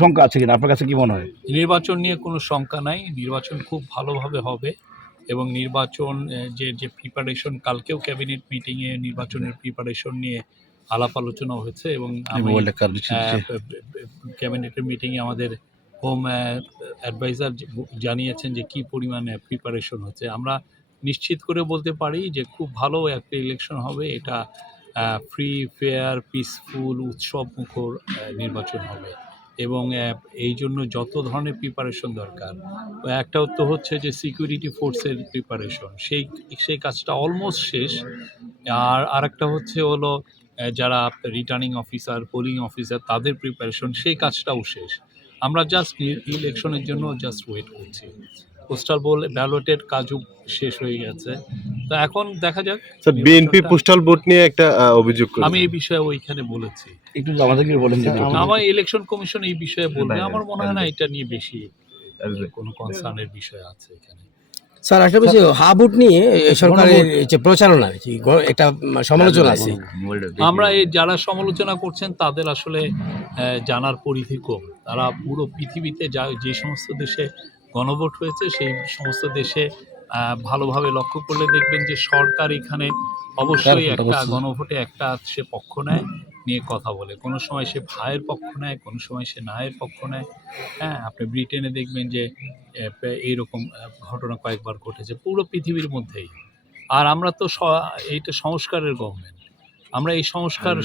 শঙ্কা আছে কিনা আপনার কাছে কি মনে হয়? নির্বাচন নিয়ে কোনো শঙ্কা নাই, নির্বাচন খুব ভালোভাবে হবে এবং নির্বাচন যে প্রিপারেশন, কালকেও ক্যাবিনেট মিটিংয়ে নির্বাচনের প্রিপারেশন নিয়ে আলাপ আলোচনা হয়েছে এবং আমি ক্যাবিনেটের মিটিংয়ে আমাদের হোম অ্যাডভাইজার জানিয়েছেন যে কী পরিমাণে প্রিপারেশন হচ্ছে। আমরা নিশ্চিত করে বলতে পারি যে খুব ভালো একটা ইলেকশন হবে। এটা ফ্রি, ফেয়ার, পিসফুল, উৎসব মুখর নির্বাচন হবে এবং এই জন্য যত ধরনের প্রিপারেশন দরকার, একটা তো হচ্ছে যে সিকিউরিটি ফোর্সের প্রিপারেশন, সেই কাজটা অলমোস্ট শেষ। আর আরেকটা হচ্ছে হলো যারা রিটার্নিং অফিসার, পোলিং অফিসার, তাদের প্রিপারেশন, সেই কাজটাও শেষ। আমরা জাস্ট ইলেকশনের জন্য জাস্ট ওয়েট করছি। পোস্টাল ব্যালটের কাজও শেষ হয়ে গেছে। তো এখন দেখা যাক। বিএনপি পোস্টাল ভোট নিয়ে একটা অভিযোগ করেছে। আমি এই বিষয়ে ওইখানে বলেছি, একটু আমাদেরকে বলেন যে আমার ইলেকশন কমিশন এই বিষয়ে বলবে। আমার মনে হয় না এটা নিয়ে বেশি কোনো কনসার্নের বিষয় আছে এখানে। স্যার, একটা বিষয় হাবুট নিয়ে সরকারের যে প্রচারণা একটা সমালোচনা আছে। আমরা এই যারা সমালোচনা করছেন তাদের আসলে জানার পরিধি কম। তারা পুরো পৃথিবীতে যে সমস্ত দেশে গণভোট হয়েছে সেই সমস্ত দেশে ভালোভাবে লক্ষ্য করলে দেখবেন যে সরকার এখানে অবশ্যই একটা গণভোটে একটা সে পক্ষ নেয়, নিয়ে কথা বলে। কোনো সময় সে ভাইয়ের পক্ষ নেয়, কোনো সময় সে নায়ের পক্ষ নেয়। হ্যাঁ, আপনি ব্রিটেনে দেখবেন যে এইরকম ঘটনা কয়েকবার ঘটেছে পুরো পৃথিবীর মধ্যেই। আর আমরা তো এইটা সংস্কারের গভর্নমেন্ট। আমরা এই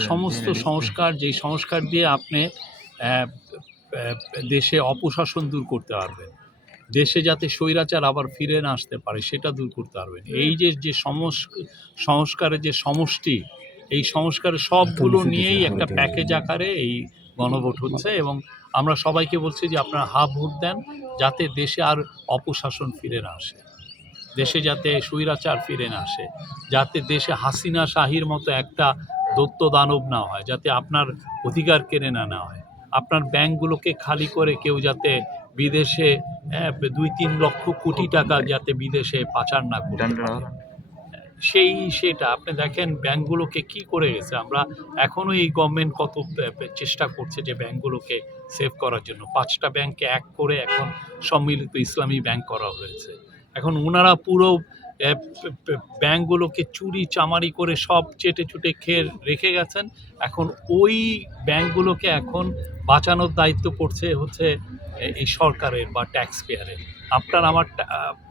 সমস্ত সংস্কার, যেই সংস্কার দিয়ে আপনি দেশে অপশাসন দূর করতে পারবেন, দেশে যাতে স্বৈরাচার আবার ফিরে না আসতে পারে সেটা দূর করতে পারবেন। এই যে সংস্কারের যে সমষ্টি, এই সংস্কারের সবগুলো নিয়েই একটা প্যাকেজ আকারে এই গণভোট হচ্ছে এবং আমরা সবাইকে বলছি যে আপনারা ভোট দেন, যাতে দেশে আর অপশাসন ফিরে না আসে, দেশে যাতে স্বৈরাচার ফিরে না আসে, যাতে দেশে হাসিনা শাহির মতো একটা দৈত্য দানব না হয়, যাতে আপনার অধিকার কেড়ে না হয়, আপনার ব্যাংকগুলোকে খালি করে কেউ যাতে বিদেশে 2-3 লক্ষ কোটি টাকা যাতে বিদেশে পাচার না করতে পারে। সেটা আপনি দেখেন ব্যাংকগুলোকে কি করে গেছে। আমরা এখনো এই গভর্নমেন্ট কত চেষ্টা করছে যে ব্যাংকগুলোকে সেভ করার জন্য। 5টা ব্যাংককে এক করে এখন সম্মিলিত ইসলামী ব্যাংক করা হয়েছে। এখন ওনারা পুরো ব্যাংকগুলোকে চুরি চামারি করে সব চেটে চুটে খেয়ে রেখে গেছেন। এখন ওই ব্যাংকগুলোকে এখন বাঁচানোর দায়িত্ব পড়ছে হচ্ছে এই সরকারের বা ট্যাক্স পেয়ারের। আপনার আমার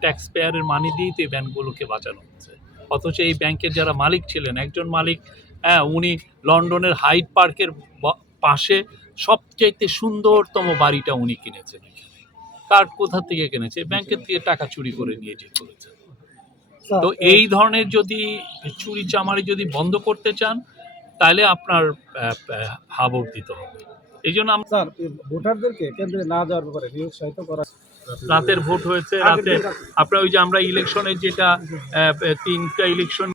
ট্যাক্স পেয়ারের মানি দিয়েই তো এই ব্যাংকগুলোকে বাঁচানো হচ্ছে। অথচ এই ব্যাংকের যারা মালিক ছিলেন, একজন মালিক, উনি লন্ডনের হাইড পার্কের পাশে সবচাইতে সুন্দরতম বাড়িটা উনি কিনেছেন। কার্ড কোথা থেকে কিনেছে? ব্যাংকের থেকে টাকা চুরি করে নিয়ে যে করেছে। তো এই ধরনের যদি চুরি চামারি যদি বন্ধ করতে চান তাহলে আপনার হাবুট দিতে হবে। এই জন্য স্যার, ভোটারদেরকে কেন্দ্রে না যাওয়ার ব্যাপারে নিরুৎসাহিত করা। রাতের ভোট হয়েছে, রাতে আপনার ওই যে আমরা ইলেকশনের যেটা 3টা ইলেকশন